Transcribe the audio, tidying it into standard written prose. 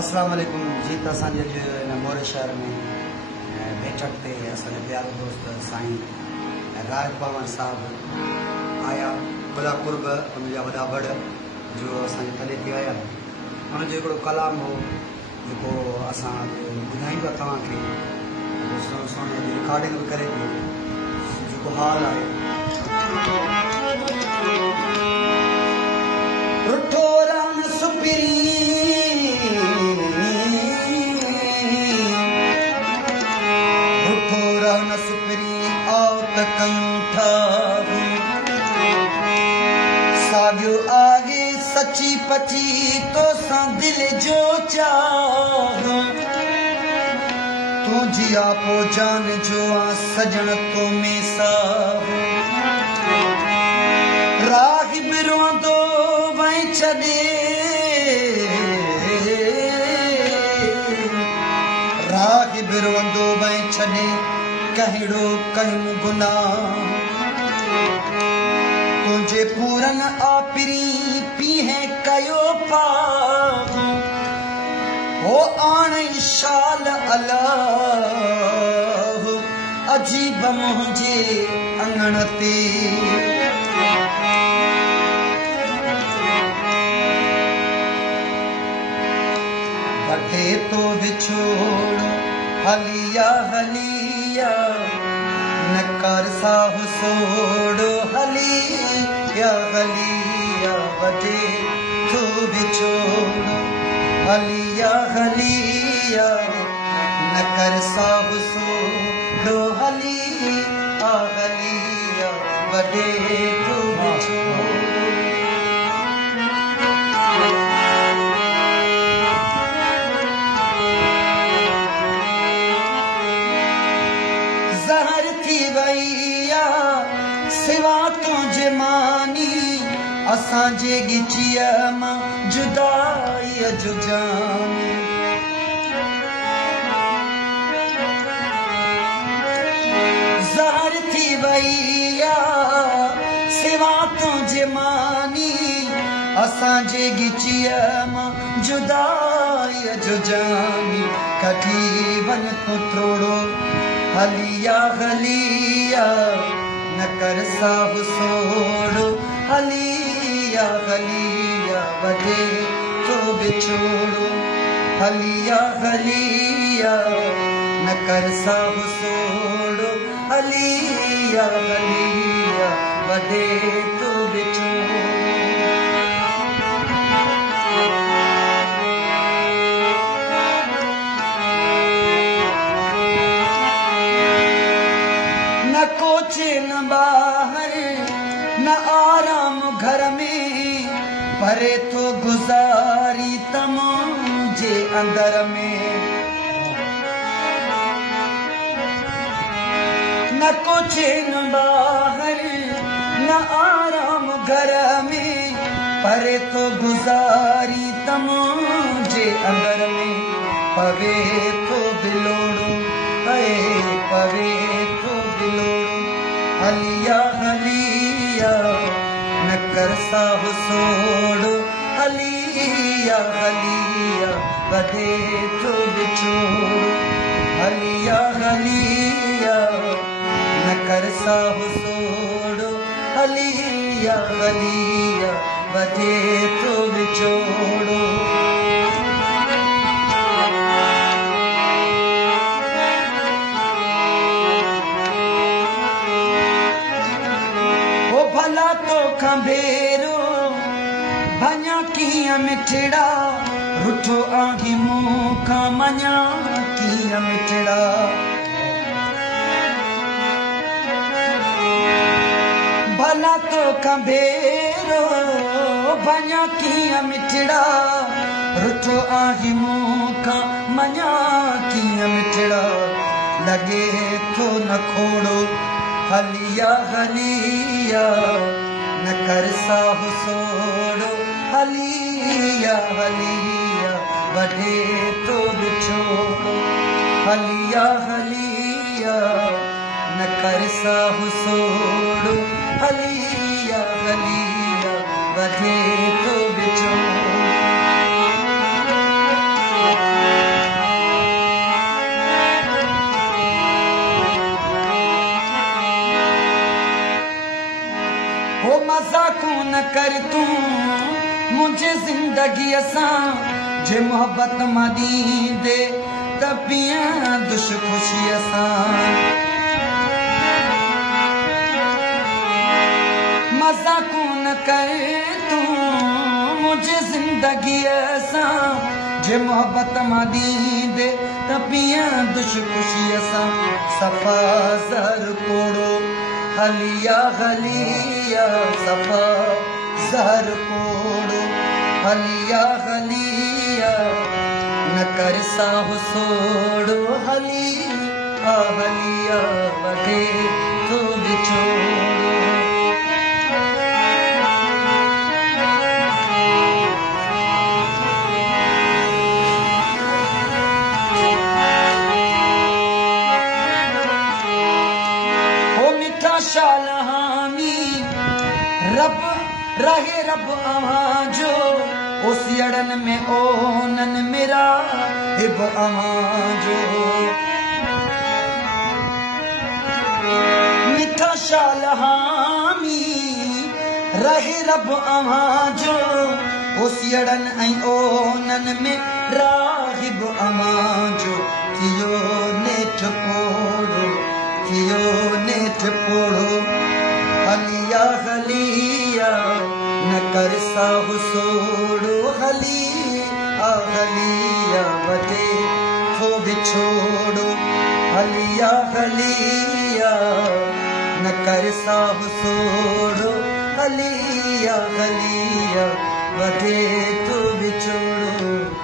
अस्सलाम वालेकुम जी। त असांजे इन मोरे शहर में बेठक ते असांजा प्यारा दोस्त साईं राज पवन साहब आया। वॾा कुर्ब उनजा वॾा बड़ जो असांजे तले ते आया। उनजो हिकिड़ो कलाम हो जेको असां ॿुधायूं था तव्हांखे, सुहिणे जी रिकॉर्डिंग बि करे पियो। जेको हाल आहे रुठो रान सुपिरी साॻियो आहे सची पची तो सां दिल जो चाह। तुंहिंजी आपो जान जो आ सजण तो में साह। राहिब रोंदो वई छॾे, राहिब रोंदो वई छॾे कहिड़ो कयूं गुनाह। तुंहिंजे पूरन आपरी पीहे कयो पाग, हो आणे शाल अलाह अजीब मुंहिंजे अंगण ते। वठे तो विछोड़ हलिया हलिया, न कर साहु सोड़ो हलिया हलिया। वठे तो विछोड़ हलिया हलिया, न कर साहु सोड़ो हलिया हलिया। वठे तो विछोड़ ज़हर थी वैया सिवा तुंहिंजे मानी, असांजे गिचीअ मां जुदाईअ जो जानी। ज़हर थी वैया सिवा तुंहिंजे मानी, असांजे गिचीअ मां जुदाईअ जो जानी। कढी वञ तूं थोरो हलिया हलिया, न कर साहु सोड़ो हलिया हलिया। वठे तो विछोड़ो हलिया हलिया, न कर साहु सोड़ो हलिया हलिया। वठे तो विछोड़ो न कोचे न बाहर न आराम घर में, परे तो गुजारी तमुझे अंदर में। न कोचे न बाहर न आराम घर में, परे तो गुजारी तमुझे अंदर में। पवे तो बिलोड़ो है पवे तो बिलोड़ो हलिया हलिया, न कर साहु सोड़ो हलिया हलिया। वठे तो विछोड़ो हलिया हलिया, न कर साहु सोड़ो हलिया हलिया। वठे तो विछोड़ो भला तो खंभेरो भञा कीअं मिठड़ा, रुठो आही मूं खां मञा कीअं मिठड़ा। भला तो खंभेरो भञा कीअं मिठड़ा, रुठो आही मूं खां मञा कीअं मिठड़ा। लॻे थो न खोड़ो हलिया हलिया, न कर साहु सोड़ो हलिया हलिया। वठे तो विछोड़ो हलिया हलिया, न कर साहु सोड़ो हलिया हलिया। वठे तो विछोड़ो सां जे मोहब्बत मां ॾींदे त पिया दुश ख़ुशीअ सां मज़ाक़ू न कर तूं मुंहिंजी ज़िंदगीअ सां जे मोहब्बत मां ॾींदे त पिया दुश ख़ुशीअ सां सफ़ा ज़हर कोड़ो हलिया हलिया सफ़ा ज़हर कोड़ो हलिया हलिया न कर साहु सोड़ो हलिया हलिया वॾे तो विछोड़ो शालहानी रब रहे रब अव्हां जो ओसियड़न में ओनन मेरा हिब अव्हां जो मिठा शालहानी रहे रब अव्हां जो ओसियड़न ऐं ओनन में राहिब अव्हां जो थियो नेठ पोड़ो थियो नेठ पोड़ो हलिया हलिया न कर साहु सोड़ो हलिया हलिया वॾे थो विछोड़ो हलिया हलिया न कर साहु सोड़ो हलिया हलिया वॾे थो विछोड़ो